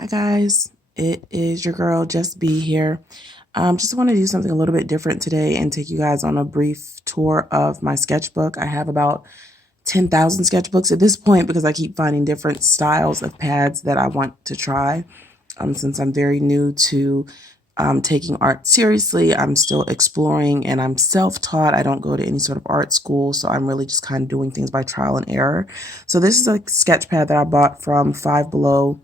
Hi guys, it is your girl Just Be here. Just want to do something a little bit different today and take you guys on a brief tour of my sketchbook. I have about 10,000 sketchbooks at this point because I keep finding different styles of pads that I want to try. Since I'm very new to taking art seriously, I'm still exploring and I'm self-taught. I don't go to any sort of art school, so I'm really just kind of doing things by trial and error. So this is a sketch pad that I bought from Five Below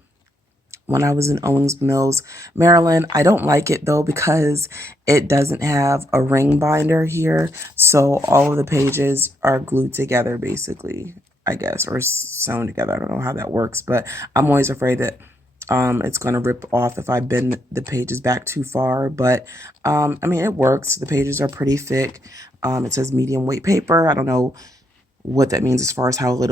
when I was in Owings Mills, Maryland. I don't like it though because it doesn't have a ring binder here. So all of the pages are glued together basically, I guess, or sewn together. I don't know how that works, but I'm always afraid that it's going to rip off if I bend the pages back too far. But I mean, it works. The pages are pretty thick. It says medium weight paper. I don't know what that means as far as how it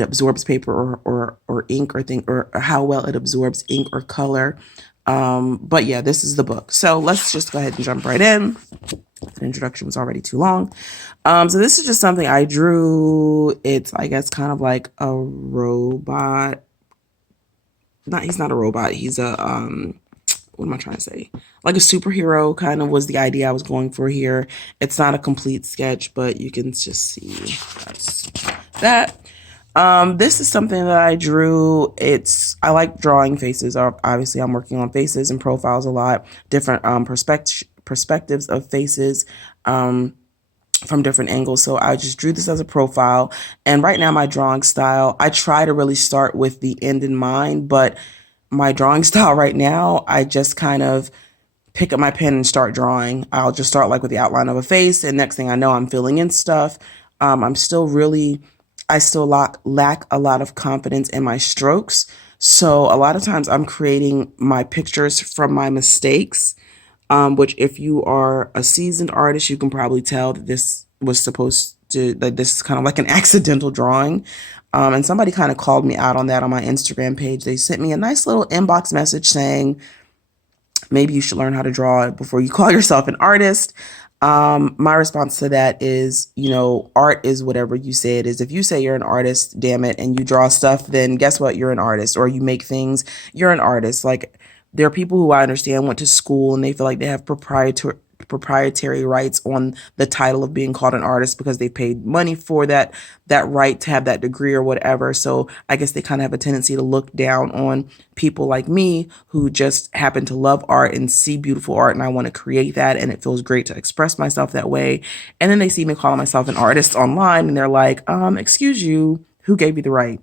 absorbs paper or ink or thing, or how well it absorbs ink or color. But yeah, this is the book. So let's just go ahead and jump right in. The introduction was already too long. So this is just something I drew. It's, I guess, kind of like a robot. He's not a robot. He's a, what am I trying to say? Like a superhero kind of was the idea I was going for here. It's not a complete sketch, but you can just see that's that. This is something that I drew. I like drawing faces. Obviously, I'm working on faces and profiles a lot, different perspectives of faces from different angles. So I just drew this as a profile. And right now, my drawing style, I try to really start with the end in mind, but my drawing style right now, I just kind of pick up my pen and start drawing. I'll just start like with the outline of a face, and next thing I know, I'm filling in stuff. I still lack a lot of confidence in my strokes. So a lot of times I'm creating my pictures from my mistakes, which if you are a seasoned artist, you can probably tell that this is kind of like an accidental drawing. And somebody kind of called me out on that on my Instagram page. They sent me a nice little inbox message saying, maybe you should learn how to draw before you call yourself an artist. My response to that is, art is whatever you say it is. If you say you're an artist, damn it, and you draw stuff, then guess what? You're an artist. Or you make things, you're an artist. Like, there are people who I understand went to school and they feel like they have proprietary rights on the title of being called an artist because they paid money for that right to have that degree or whatever. So I guess they kind of have a tendency to look down on people like me who just happen to love art and see beautiful art, and I want to create that, and it feels great to express myself that way. And then they see me calling myself an artist online and they're like, excuse you, who gave you the right?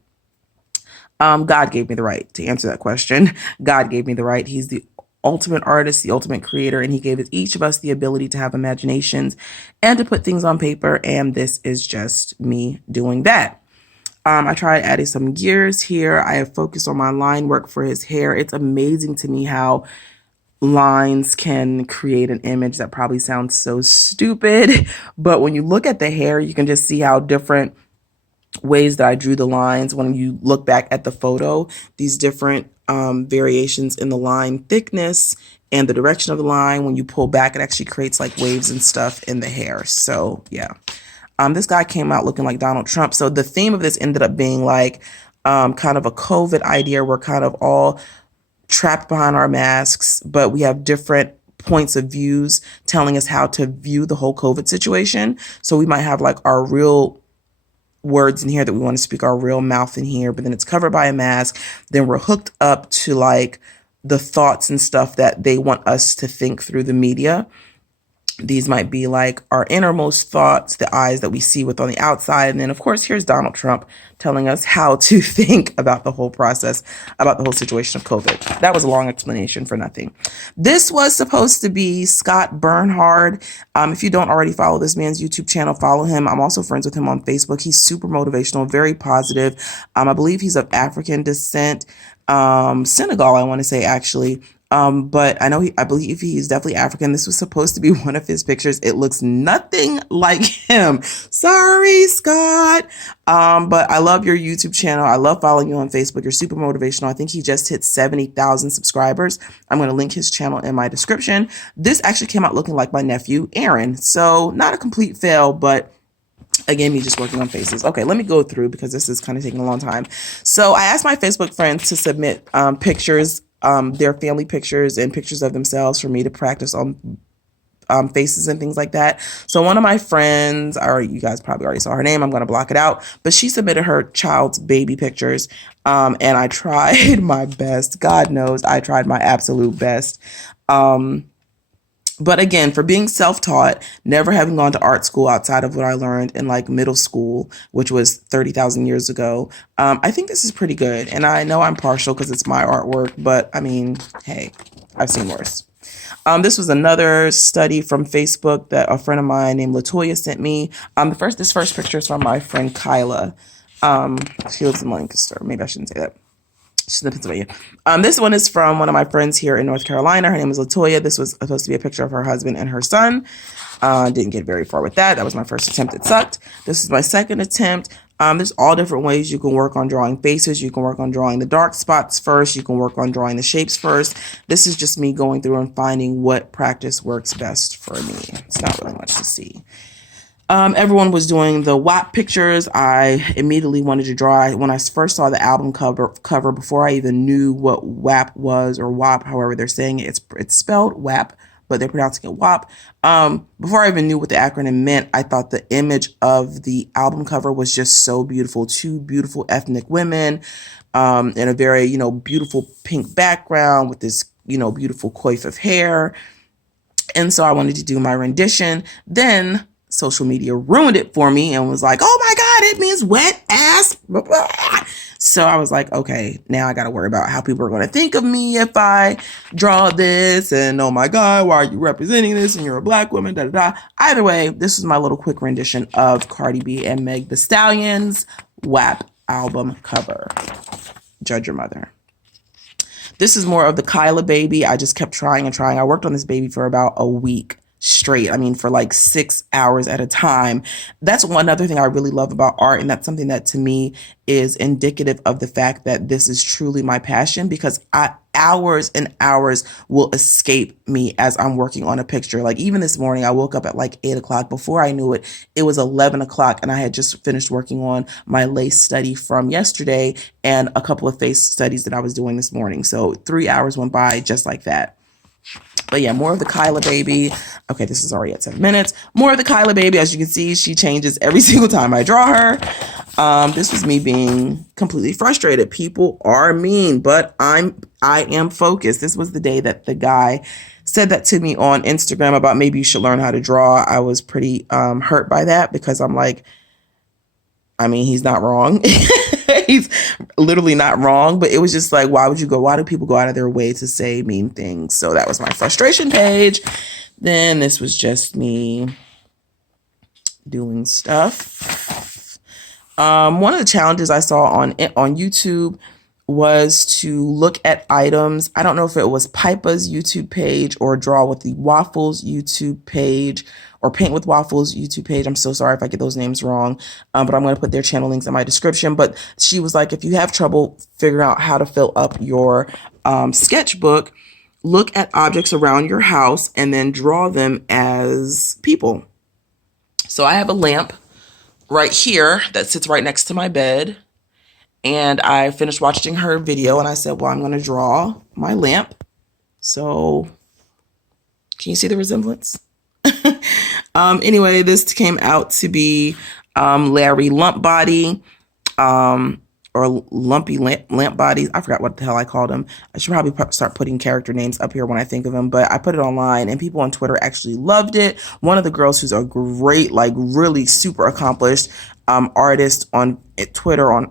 God gave me the right to answer that question. God gave me the right. He's the ultimate artist, the ultimate creator, and he gave each of us the ability to have imaginations and to put things on paper. And this is just me doing that. I tried adding some gears here. I have focused on my line work for his hair. It's amazing to me how lines can create an image that probably sounds so stupid. But when you look at the hair, you can just see how different ways that I drew the lines. When you look back at the photo, these different variations in the line thickness and the direction of the line, when you pull back, it actually creates like waves and stuff in the hair. So yeah. This guy came out looking like Donald Trump. So the theme of this ended up being like kind of a COVID idea. We're kind of all trapped behind our masks, but we have different points of views telling us how to view the whole COVID situation. So we might have like our real words in here that we want to speak, our real mouth in here, but then it's covered by a mask. Then we're hooked up to like the thoughts and stuff that they want us to think through the media. These might be like our innermost thoughts, the eyes that we see with on the outside. And then, of course, here's Donald Trump telling us how to think about the whole process, about the whole situation of COVID. That was a long explanation for nothing. This was supposed to be Scott Bernhard. If you don't already follow this man's YouTube channel, follow him. I'm also friends with him on Facebook. He's super motivational, very positive. I believe he's of African descent. Senegal, I want to say, actually. But I believe he's definitely African. This was supposed to be one of his pictures. It looks nothing like him. Sorry, Scott. But I love your YouTube channel. I love following you on Facebook. You're super motivational. I think he just hit 70,000 subscribers. I'm going to link his channel in my description. This actually came out looking like my nephew, Aaron. So not a complete fail, but Again, me just working on faces. Okay, let me go through because this is kind of taking a long time. So I asked my Facebook friends to submit pictures, their family pictures and pictures of themselves for me to practice on faces and things like that. So one of my friends, or you guys probably already saw her name, I'm going to block it out, but she submitted her child's baby pictures. And I tried my best. God knows I tried my absolute best. But again, for being self-taught, never having gone to art school outside of what I learned in like middle school, which was 30,000 years ago, I think this is pretty good. And I know I'm partial because it's my artwork, but I mean, hey, I've seen worse. This was another study from Facebook that a friend of mine named Latoya sent me. This first picture is from my friend Kyla. She lives in Lancaster. Maybe I shouldn't say that. She's in Pennsylvania. This one is from one of my friends here in North Carolina. Her name is Latoya. This was supposed to be a picture of her husband and her son. Didn't get very far with that. That was my first attempt. It sucked. This is my second attempt. There's all different ways you can work on drawing faces. You can work on drawing the dark spots first. You can work on drawing the shapes first. This is just me going through and finding what practice works best for me. It's not really much to see. Everyone was doing the WAP pictures. I immediately wanted to draw. When I first saw the album cover before I even knew what WAP was, or WAP, however they're saying it, it's spelled WAP, but they're pronouncing it WAP. Before I even knew what the acronym meant, I thought the image of the album cover was just so beautiful. Two beautiful ethnic women, in a very, beautiful pink background with this, beautiful coif of hair. And so I wanted to do my rendition. Then social media ruined it for me and was like, oh my God, it means wet ass. So I was like, okay, now I got to worry about how people are going to think of me if I draw this. And oh my God, why are you representing this? And you're a Black woman, da da da. Either way, this is my little quick rendition of Cardi B and Meg Thee Stallion's WAP album cover. Judge your mother. This is more of the Kyla baby. I just kept trying and trying. I worked on this baby for about a week straight. I mean, for like 6 hours at a time. That's one other thing I really love about art. And that's something that to me is indicative of the fact that this is truly my passion, because hours and hours will escape me as I'm working on a picture. Like even this morning, I woke up at like 8 o'clock. Before I knew it, it was 11 o'clock and I had just finished working on my lace study from yesterday and a couple of face studies that I was doing this morning. So 3 hours went by just like that. But yeah, more of the Kyla baby. Okay, this is already at 7 minutes. More of the Kyla baby. As you can see, she changes every single time I draw her. This was me being completely frustrated. People are mean, but I am focused. This was the day that the guy said that to me on Instagram about maybe you should learn how to draw. I was pretty hurt by that because I'm like, I mean, he's not wrong. He's literally not wrong, but it was just like, why do people go out of their way to say mean things? So that was my frustration page. Then this was just me doing stuff. One of the challenges I saw on YouTube was to look at items. I don't know if it was Pipa's YouTube page or Draw with the Waffles YouTube page or Paint with Waffles YouTube page. I'm so sorry if I get those names wrong, but I'm going to put their channel links in my description. But she was like, if you have trouble figuring out how to fill up your sketchbook, look at objects around your house and then draw them as people. So I have a lamp right here that sits right next to my bed. And I finished watching her video and I said, well, I'm going to draw my lamp. So can you see the resemblance? Anyway, this came out to be Larry Lump Body, or Lumpy Lamp Body. I forgot what the hell I called him. I should probably start putting character names up here when I think of them, but I put it online and people on Twitter actually loved it. One of the girls who's a great, like really super accomplished artist on Twitter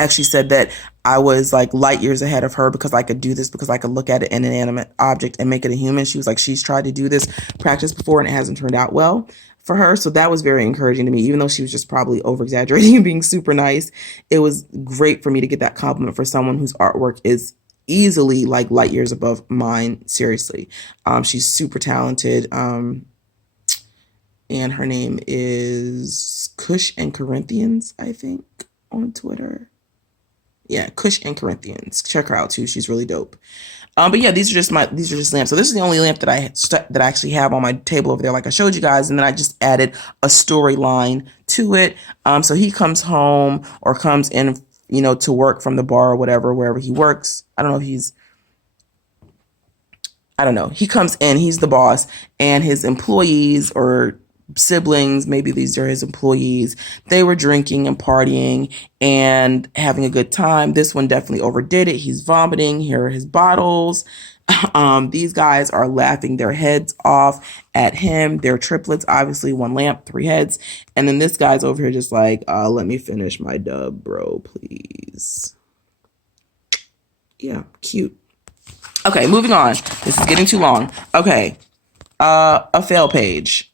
actually said that I was like light years ahead of her because I could do this, because I could look at an inanimate object and make it a human. She was like, she's tried to do this practice before and it hasn't turned out well for her. So that was very encouraging to me, even though she was just probably over exaggerating and being super nice. It was great for me to get that compliment for someone whose artwork is easily like light years above mine. Seriously. She's super talented. And her name is Kush and Corinthians, I think, on Twitter. Yeah, Kush and Corinthians. Check her out too. She's really dope. But yeah, these are just lamps. So this is the only lamp that that I actually have on my table over there, like I showed you guys, and then I just added a storyline to it. So he comes home or comes in, to work from the bar or whatever, wherever he works. I don't know. He comes in, he's the boss, and his employees or siblings, maybe these are his employees, they were drinking and partying and having a good time. This one definitely overdid it. He's vomiting. Here are his bottles. These guys are laughing their heads off at him. They're triplets, obviously, one lamp, three heads. And then this guy's over here just like, let me finish my dub, bro, please. Yeah, cute. Okay, moving on. This is getting too long. Okay, a fail page.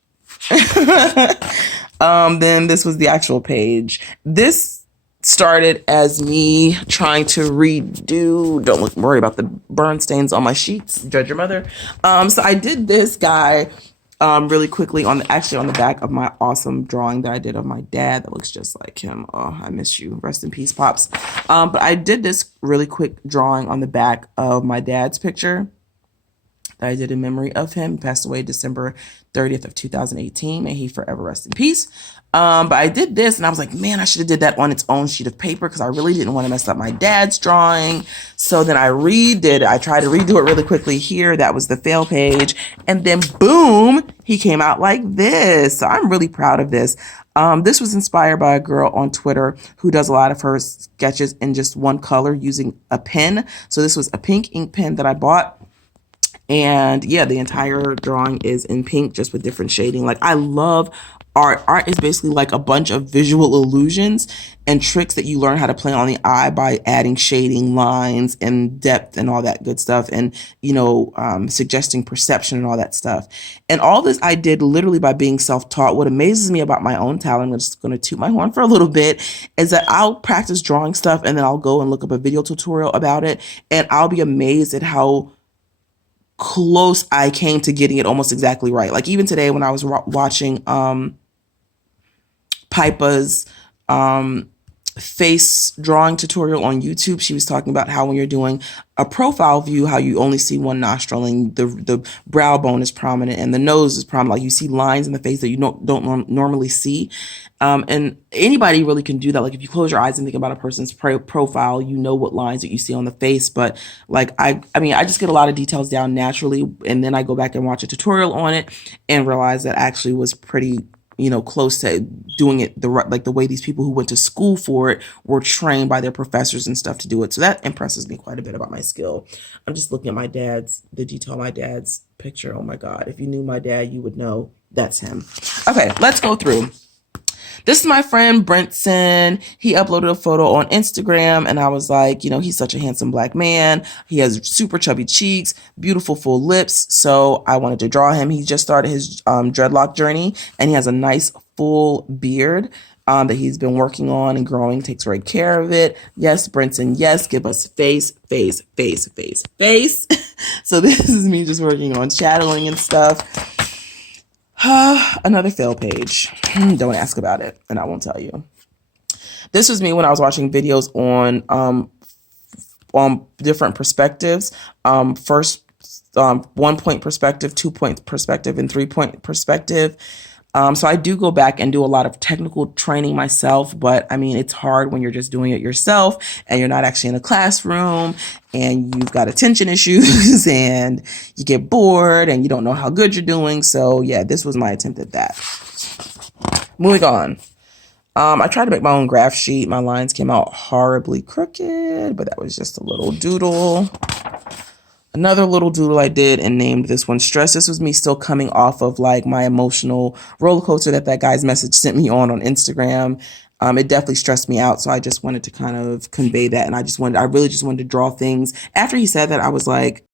Then this was the actual page. This started as me trying to redo. Don't worry about the burn stains on my sheets. Judge your mother. So I did this guy really quickly on the back of my awesome drawing that I did of my dad that looks just like him. Oh, I miss you. Rest in peace, Pops. But I did this really quick drawing on the back of my dad's picture that I did in memory of him. He passed away December 30th of 2018. May he forever rest in peace. But I did this and I was like, man, I should have did that on its own sheet of paper because I really didn't want to mess up my dad's drawing. So then I redid it. I tried to redo it really quickly here. That was the fail page. And then boom, he came out like this. So I'm really proud of this. This was inspired by a girl on Twitter who does a lot of her sketches in just one color using a pen. So this was a pink ink pen that I bought. And yeah, the entire drawing is in pink, just with different shading. Like, I love art. Art is basically like a bunch of visual illusions and tricks that you learn how to play on the eye by adding shading, lines, and depth and all that good stuff. And, suggesting perception and all that stuff. And all this I did literally by being self-taught. What amazes me about my own talent, I'm just going to toot my horn for a little bit, is that I'll practice drawing stuff and then I'll go and look up a video tutorial about it. And I'll be amazed at how close I came to getting it almost exactly right. Like even today when I was watching Pipa's face drawing tutorial on YouTube, she was talking about how when you're doing a profile view, how you only see one nostril and the brow bone is prominent and the nose is prominent. Like you see lines in the face that you don't normally see. And anybody really can do that. Like if you close your eyes and think about a person's profile, you know what lines that you see on the face. But like, I just get a lot of details down naturally. And then I go back and watch a tutorial on it and realize that actually was pretty, close to doing it the way these people who went to school for it were trained by their professors and stuff to do it. So that impresses me quite a bit about my skill. I'm just looking at the detail of my dad's picture. Oh my God. If you knew my dad, you would know that's him. Okay, let's go through. This is my friend Brenton. He uploaded a photo on Instagram and I was like, he's such a handsome black man. He has super chubby cheeks, beautiful full lips. So I wanted to draw him. He just started his dreadlock journey and he has a nice full beard that he's been working on and growing, takes great care of it. Yes, Brenton, yes, give us face, face, face, face, face. So this is me just working on shadowing and stuff. Another fail page. Don't ask about it, and I won't tell you. This was me when I was watching videos on different perspectives. First, 1-point perspective, 2-point perspective, and 3-point perspective. So I do go back and do a lot of technical training myself, but it's hard when you're just doing it yourself and you're not actually in a classroom and you've got attention issues and you get bored and you don't know how good you're doing. So yeah, this was my attempt at that. Moving on. I tried to make my own graph sheet. My lines came out horribly crooked, but that was just a little doodle. Another little doodle I did and named this one Stress. This was me still coming off of like my emotional roller coaster that guy's message sent me on Instagram. It definitely stressed me out. So I just wanted to kind of convey that. And I really just wanted to draw things. After he said that, I was like,